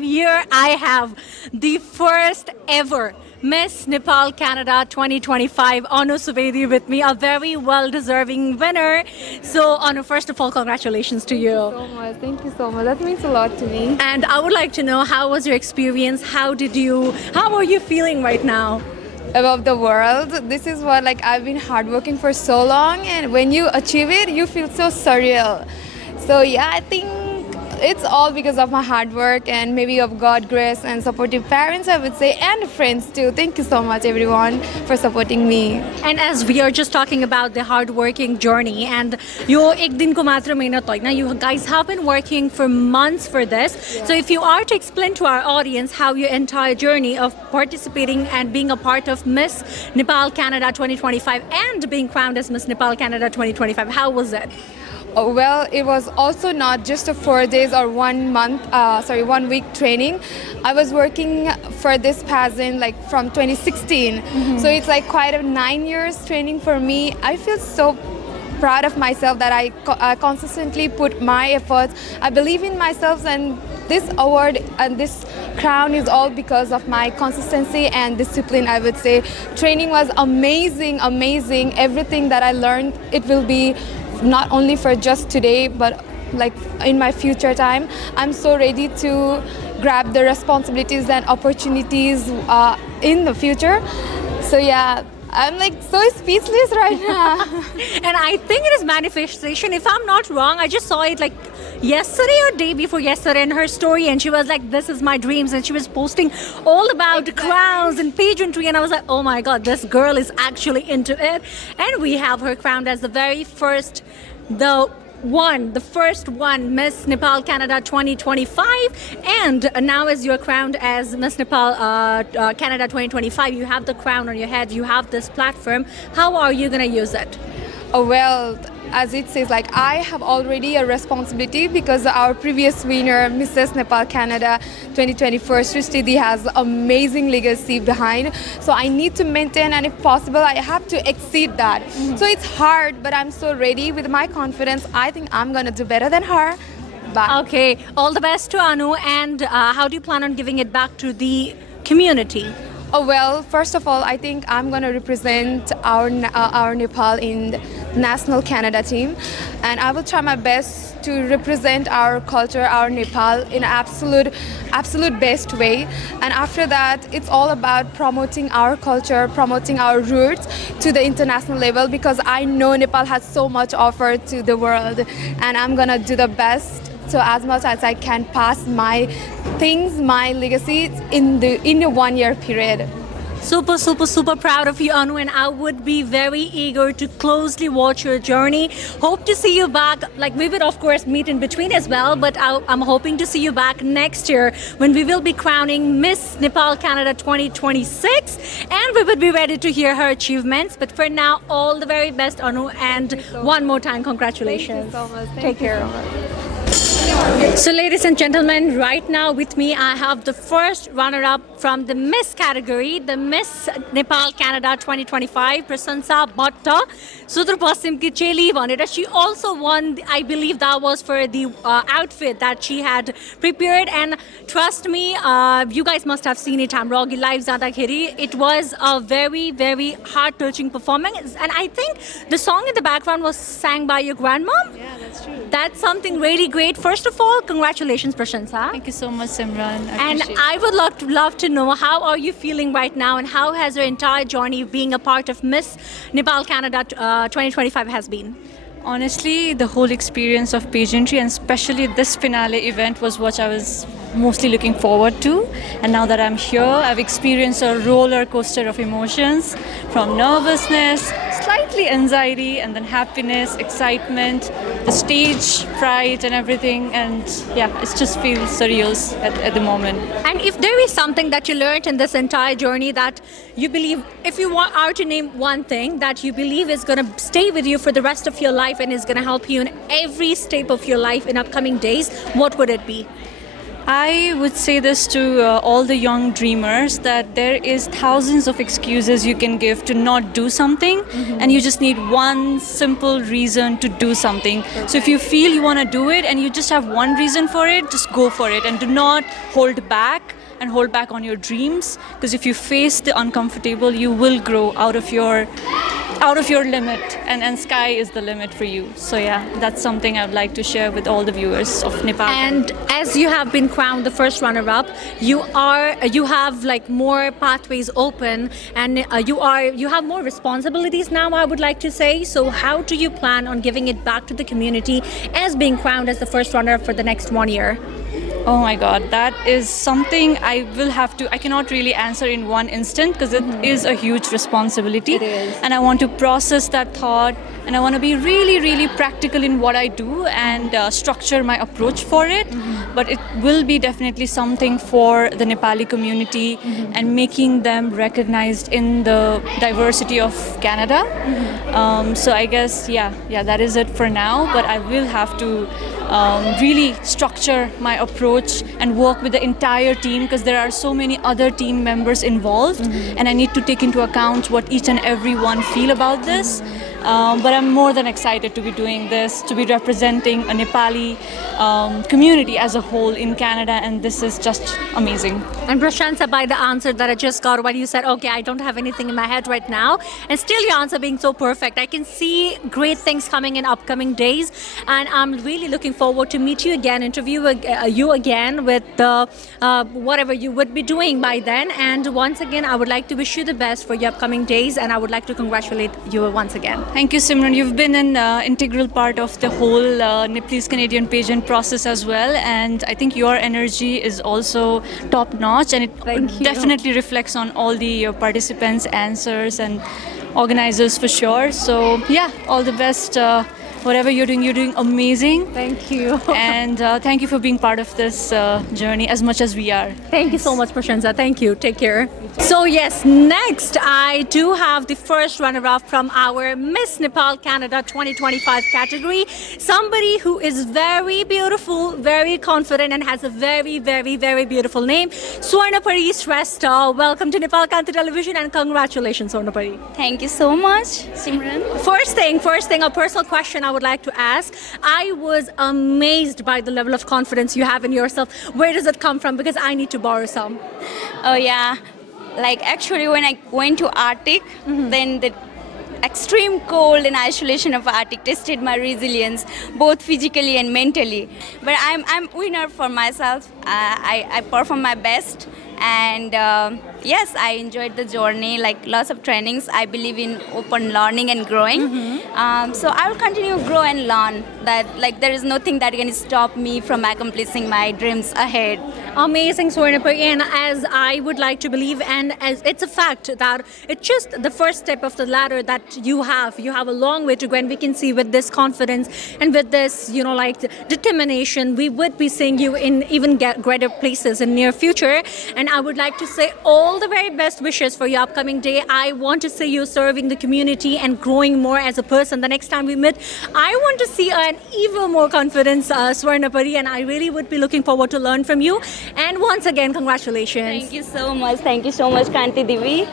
Here I have the first ever Miss Nepal Canada 2025, Anu Subedi, with me, a very well deserving winner. So, Anu, first of all, congratulations to you. So much. Thank you so much. That means a lot to me. And I would like to know, how was your experience? How are you feeling right now? Above the world. This is what I've been hardworking for so long, and when you achieve it, you feel so surreal. So yeah, I think it's all because of my hard work and maybe of God grace and supportive parents, I would say, and friends too. Thank you so much everyone for supporting me. And as we are just talking about the hard-working journey, and you ek din ko matra mehnat hoina, you guys have been working for months for this. So if you are to explain to our audience how your entire journey of participating and being a part of Miss Nepal Canada 2025 and being crowned as Miss Nepal Canada 2025, how was it? Oh, well, it was also not just a 4 days or 1 month, 1 week training. I was working for this pageant from 2016. So it's quite a 9 years training for me. I feel so proud of myself that I consistently put my efforts. I believe in myself, and this award and this crown is all because of my consistency and discipline, I would say. Training was amazing, amazing. Everything that I learned, it will be not only for just today, but in my future time. I'm so ready to grab the responsibilities and opportunities in the future. So yeah, I'm so speechless right now. And I think it is manifestation. If I'm not wrong, I just saw it yesterday or day before yesterday in her story, and she was like, "This is my dreams," and she was posting all about crowns and pageantry, and I was like, "Oh my God, this girl is actually into it." And we have her crowned as the very first, the first one, Miss Nepal Canada 2025, and now as you're crowned as Miss Nepal Canada 2025, you have the crown on your head, you have this platform. How are you gonna use it? Oh, well, as it says, I have already a responsibility because our previous winner, Mrs. Nepal Canada 2024, Srishti Di, has amazing legacy behind. So I need to maintain, and if possible, I have to exceed that. So it's hard, but I'm so ready with my confidence. I think I'm gonna do better than her. Bye. Okay, all the best to Anu, and how do you plan on giving it back to the community? Oh, well, first of all, I think I'm going to represent our Nepal in the national Canada team, and I will try my best to represent our culture, our Nepal, in an absolute best way. And after that, it's all about promoting our culture, promoting our roots to the international level, because I know Nepal has so much offered to the world, and I'm going to do the best. So as much as I can pass my things, my legacy in a 1 year period. Super, super, super proud of you, Anu, and I would be very eager to closely watch your journey. Hope to see you back. We would, of course, meet in between as well, but I'm hoping to see you back next year when we will be crowning Miss Nepal Canada 2026, and we would be ready to hear her achievements. But for now, all the very best, Anu, and one more time, congratulations. Thank you so much. Take care. So ladies and gentlemen, right now with me I have the first runner-up from the Miss category, the Miss Nepal Canada 2025, Prasansa Bhatta, Sudar Pasim ki cheli bhanera. She also won, I believe that was for the outfit that she had prepared, and trust me, you guys must have seen it, हाम्रो अघि live जाँदाखेरि. It was a very, very heart-touching performance, and I think the song in the background was sang by your grandmom. Yeah, that's true. That's something really great. First of all, congratulations, Prasansa. Thank you so much, Simran. And I would love to know, how are you feeling right now, and how has your entire journey being a part of Miss Nepal Canada 2025 has been? Honestly, the whole experience of pageantry, and especially this finale event, was what I was mostly looking forward to. And now that I'm here, I've experienced a roller coaster of emotions, from nervousness, slightly anxiety, and then happiness, excitement, the stage fright and everything. And yeah, it just feels surreal at the moment. And if there is something that you learned in this entire journey that you believe, if you are to name one thing that you believe is going to stay with you for the rest of your life and is going to help you in every step of your life in upcoming days, what would it be? I would say this to all the young dreamers that there is thousands of excuses you can give to not do something, and you just need one simple reason to do something. So if you feel you want to do it and you just have one reason for it, just go for it and do not hold back and hold back on your dreams, because if you face the uncomfortable, you will grow out of your limit, and sky is the limit for you. So yeah, that's something I would like to share with all the viewers of Nepal. And as you have been crowned the first runner-up, you have like more pathways open, and you have more responsibilities now, I would like to say. So how do you plan on giving it back to the community as being crowned as the first runner-up for the next 1 year? Oh my God, that is something I cannot really answer in one instant, because it is a huge responsibility. It is. And I want to process that thought, and I want to be really, really practical in what I do and structure my approach for it. But it will be definitely something for the Nepali community and making them recognized in the diversity of Canada. So I guess, yeah, that is it for now. But I will have to really structure my approach and work with the entire team, because there are so many other team members involved, and I need to take into account what each and every one feel about this. But I'm more than excited to be doing this, to be representing a Nepali community as a whole in Canada, and this is just amazing. And Prashansa, by the answer that I just got when you said, okay, I don't have anything in my head right now, and still your answer being so perfect, I can see great things coming in upcoming days, and I'm really looking forward to meet you again, interview you again with whatever you would be doing by then. And once again, I would like to wish you the best for your upcoming days, and I would like to congratulate you once again. Thank you, Simran. You've been an integral part of the whole Nepalese Canadian pageant process as well, and I think your energy is also top notch, and it Thank you. definitely reflects on all the participants' answers and organizers for sure. So yeah, all the best. Whatever you're doing amazing. Thank you. And thank you for being part of this journey as much as we are. Thank you so much, Prashansa. Thank you. Take care. So yes, next I do have the first runner-up from our Miss Nepal Canada 2025 category. Somebody who is very beautiful, very confident, and has a very, very, very beautiful name. Swarnapari Shrestha. Welcome to Nepal Kanta Television, and congratulations, Swarnapari. Thank you so much, Simran. First thing, a personal question I would like to ask. I was amazed by the level of confidence you have in yourself. Where does it come from? Because I need to borrow some. Oh yeah, like actually when I went to Arctic, then the extreme cold and isolation of Arctic tested my resilience, both physically and mentally. But I'm winner for myself. I perform my best, and yes, I enjoyed the journey, like lots of trainings. I believe in open learning and growing. So I will continue to grow and learn. That like there is nothing that can stop me from accomplishing my dreams ahead. Amazing, Swarnapari, and as I would like to believe, and as it's a fact that it's just the first step of the ladder that you have a long way to go, and we can see with this confidence and with this, like determination, we would be seeing you in even greater places in near future. And I would like to say all the very best wishes for your upcoming day. I want to see you serving the community and growing more as a person. The next time we meet, I want to see an even more confidence, Swarnapari, and I really would be looking forward to learn from you. And once again, congratulations. Thank you so much. Thank you so much, Kanti Devi.